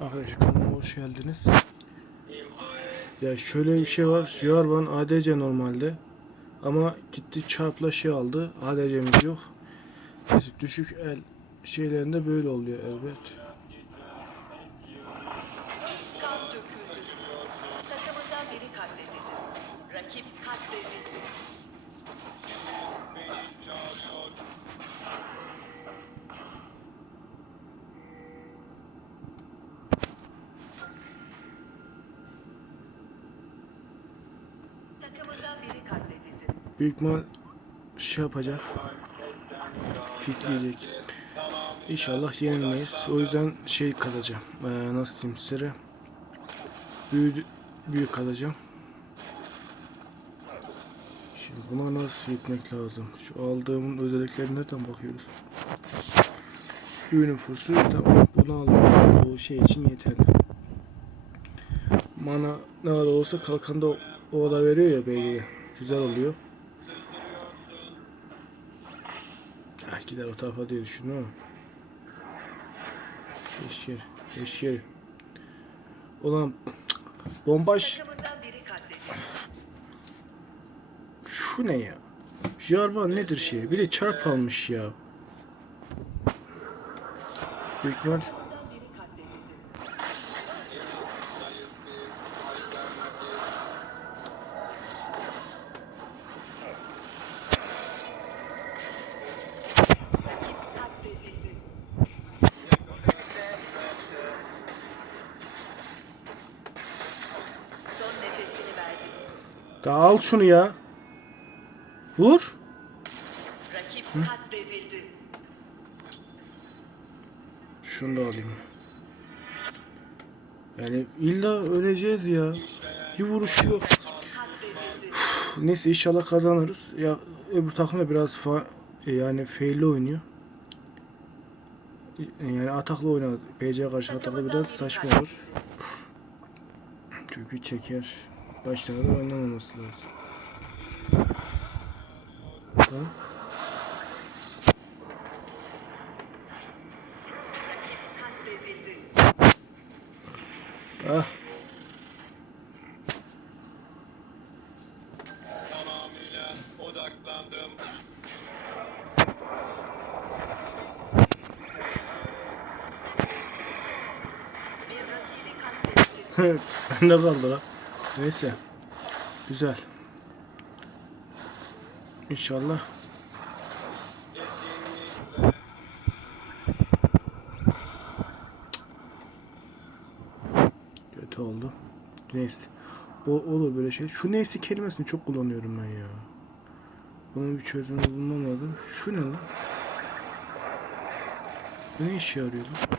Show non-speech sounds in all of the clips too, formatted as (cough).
Arkadaşlar kanalıma hoş geldiniz. Ya şöyle bir şey var. Jarvan ADC normalde. Ama gitti çarpla şey aldı. ADC'miz yok. Neyse, düşük el şeylerinde böyle oluyor elbet. Kan döküldü. Takımından biri katledildi. Rakip katledildi. Takımından biri katledildi. Büyük ihtimal şey yapacak. Fitleyecek. İnşallah yenilmeyiz. O yüzden şey kalacağım. Ee, nasıl diyeyim size? Büyük, büyük kalacağım. Şimdi buna nasıl gitmek lazım? Şu aldığımın özelliklerine nereden bakıyoruz? Büyü nüfusu tamam bunu alalım. O şey için yeterli. Mana ne kadar olsa kalkanda o da veriyor ya belli. Güzel oluyor. Gider o tarafa diye düşündüm ama. Eşyer, eşyer. Ulan bombaş şu ne ya? Jarvan nedir şey? Bir de çarp almış ya. Büyük ihtimal Daha al şunu ya. Vur. Rakip katledildi. Şunu da alayım. Yani illa öleceğiz ya. Bir vuruş yok. Neyse inşallah kazanırız. Ya öbür takım da biraz fa e, yani failli oynuyor. Yani ataklı oynadı. PC karşı ataklı biraz saçma olur. Çünkü çeker. Başlarda oynamaması lazım. Katledildi. Ah. Tamamıyla odaklandım. (laughs) Bende kaldı lan. Neyse. Güzel. İnşallah. Kötü oldu. Neyse. O olur böyle şey. Şu neyse kelimesini çok kullanıyorum ben ya. Bunun bir çözümü bulunamadım. Şu ne lan? Bu ne işe yarıyor lan?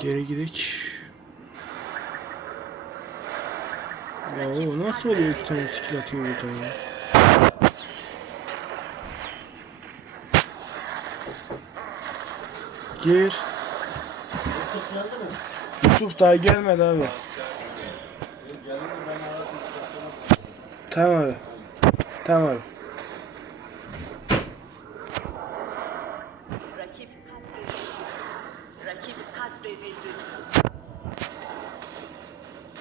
Geri gidik. Ya o nasıl oluyor iki tane skill atıyor bir tane? Gir. Yusuf daha gelmedi abi. Tamam abi. Tamam abi. Rakip katledildi. Rakip katledildi.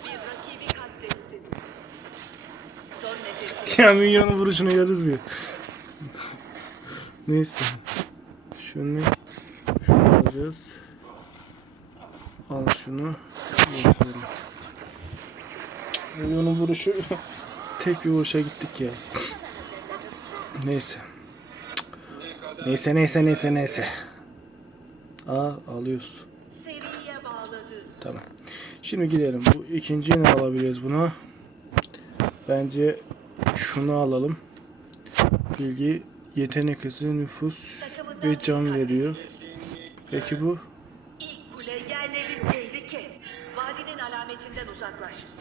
Bir rakibi katledildi. Son nefesini Ya milyonun vuruşunu görürüz bir. Neyse. Şunu şunu alacağız. Al şunu. Milyonun vuruşu (laughs) tek bir vuruşa gittik ya. Neyse. Neyse neyse neyse neyse. Aa alıyoruz. Tamam. Şimdi gidelim. Bu ikinciyi ne alabiliriz buna? Bence şunu alalım. Bilgi, yetenek hızı, nüfus ve can veriyor. Peki bu?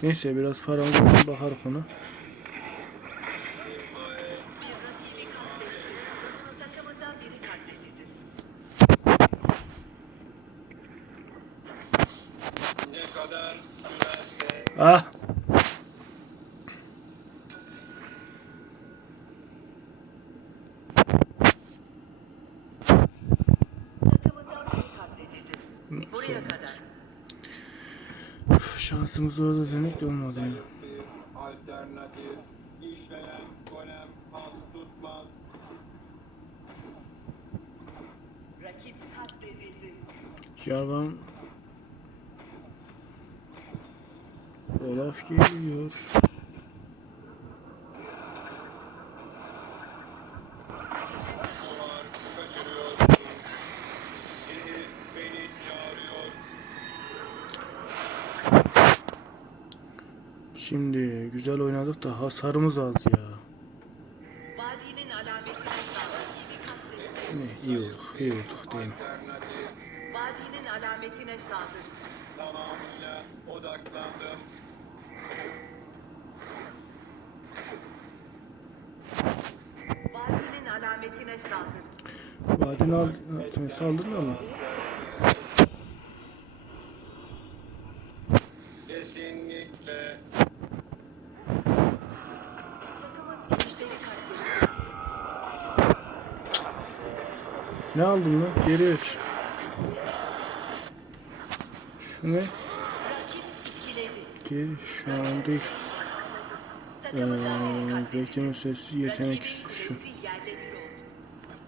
Neyse biraz paramız bakar konu. Bir rakibi katledildi. Takımından biri katledildi. Ne kadar sürerse Ah! Takımından biri katledildi. Buraya kadar. Şansımız orada denek de olmadı yani. alternatif. İşleyen golem pas tutmaz. Rakip katledildi. Jarvan Olaf geliyor. Şimdi güzel oynadık da hasarımız az ya. Vadinin alametine. Ne iyi olduk, iyi olduk diyeyim. Alternatif. Vadinin alametine saldır. Tamamıyla odaklandım. Vadinin alametine saldır. Vadin al, saldırma mı? Ne aldın lan? Geri ver. Şu ne? Geri şu an değil. Ee, bekleme süresi yetenek şu.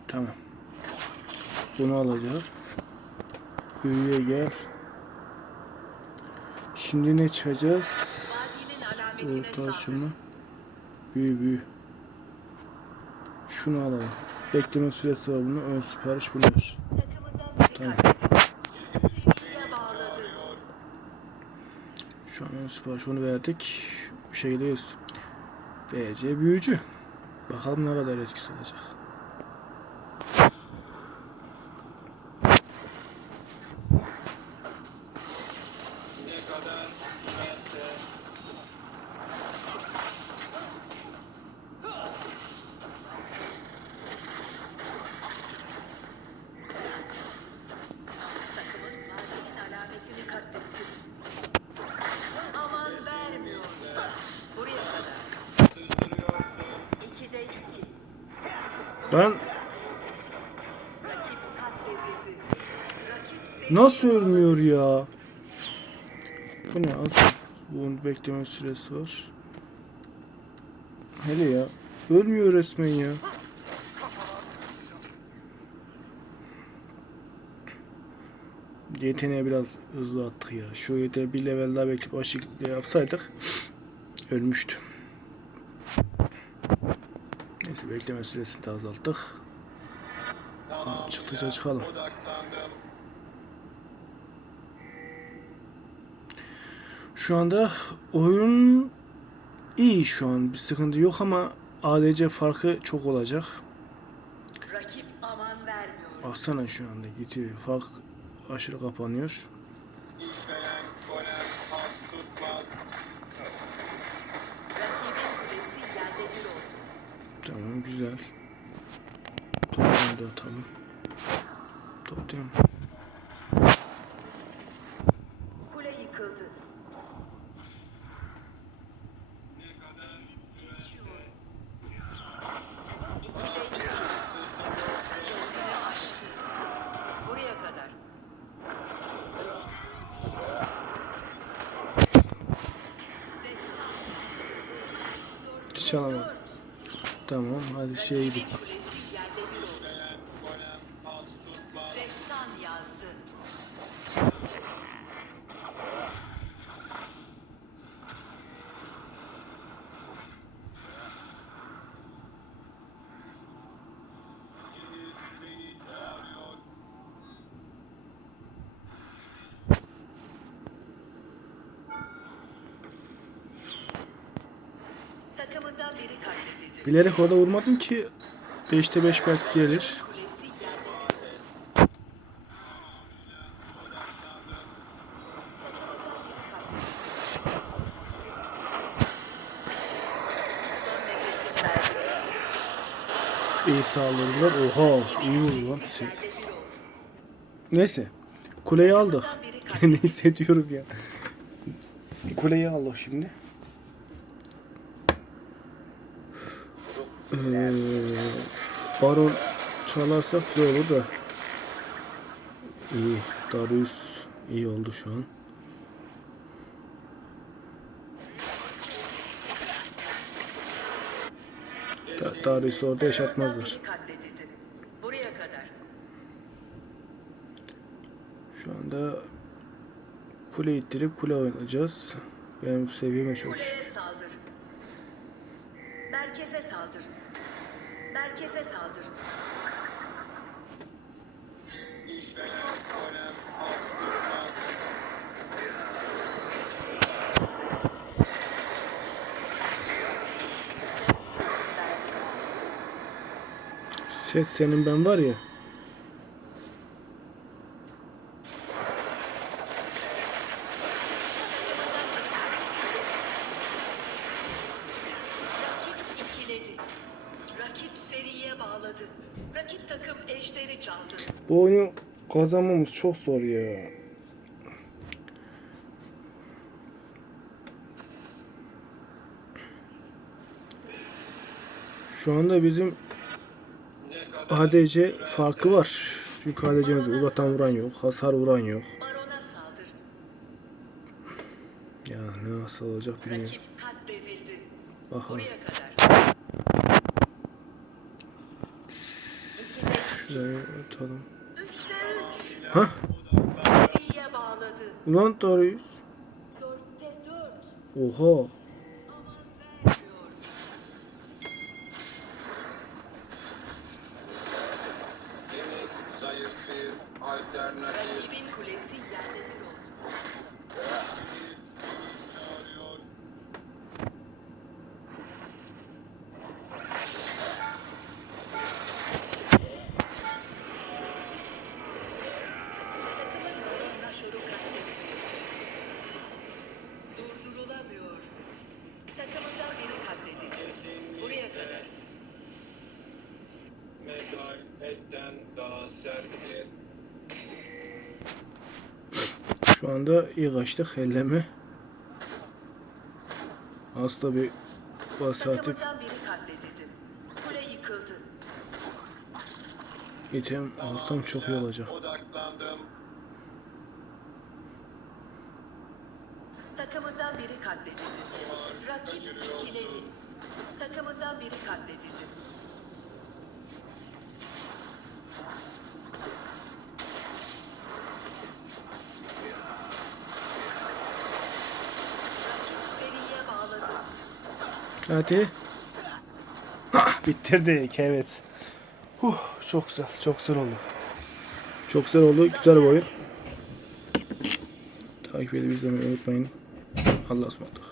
Tamam. Bunu alacağız. Büyüye gel. Şimdi ne çıkacağız? Orta aşımı. Büyü büyü. Şunu alalım. Bekleme süresi var bunun. Ön sipariş bunlar. Tamam. Şu an ön sipariş onu verdik. Bu şekilde yiyoruz. DC büyücü. Bakalım ne kadar etkisi olacak. Nasıl ölmüyor ya? Bu ne az? Bunun bekleme süresi var. Hele ya. Ölmüyor resmen ya. Yeteneği biraz hızlı attık ya. Şu yeteneği bir level daha bekleyip şekilde yapsaydık ölmüştü. Neyse bekleme süresini de azalttık. Çıktıkça çıkalım. Şu anda oyun iyi şu an bir sıkıntı yok ama ADC farkı çok olacak. Rakip aman vermiyor. Baksana şu anda gidiyor. Fark aşırı kapanıyor. İşleyen golem pas tutmaz. Rakibin kulesi yerle bir oldu. Tamam güzel. Totem de atalım. Totem. Kule yıkıldı. Hiç alamadım. Tamam hadi şeye gidelim. Bilerek orada vurmadım ki 5'te 5 belki gelir. İyi saldırdılar. Oha iyi vurdu lan. Neyse. Kuleyi aldık. (laughs) ne hissediyorum ya. Kuleyi aldık şimdi. Ee, baron çalarsak zor olur da. İyi. Darius iyi oldu şu an. Da Darius'u orada yaşatmazlar. Şu anda kule ittirip kule oynayacağız. Benim seviyeme çok düşük. Merkeze saldır. Merkeze saldır. Az tutmaz. Set senin ben var ya. Rakip ikiledi. Rakip seriye bağladı. Rakip takım ejderi çaldı. Bu oyunu kazanmamız çok zor ya. Şu anda bizim ADC farkı var. Çünkü ADC'miz uzaktan vuran yok, hasar vuran yok. Ya ne nasıl olacak bilmiyorum. Bakalım. Şurayı atalım. Hah, ulan Darius. Oha. Anda iyi kaçtık elleme. Hasta bir yıkıldı. item alsam çok iyi olacak. Takımından biri katledildi. Rakip ikiledi. Takımından biri katledildi. Hadi. (coughs) Ah, bitirdik evet. Huh, çok güzel, çok güzel oldu. Çok güzel oldu, güzel bir oyun. Takip edip izlemeyi unutmayın. Allah'a ısmarladık.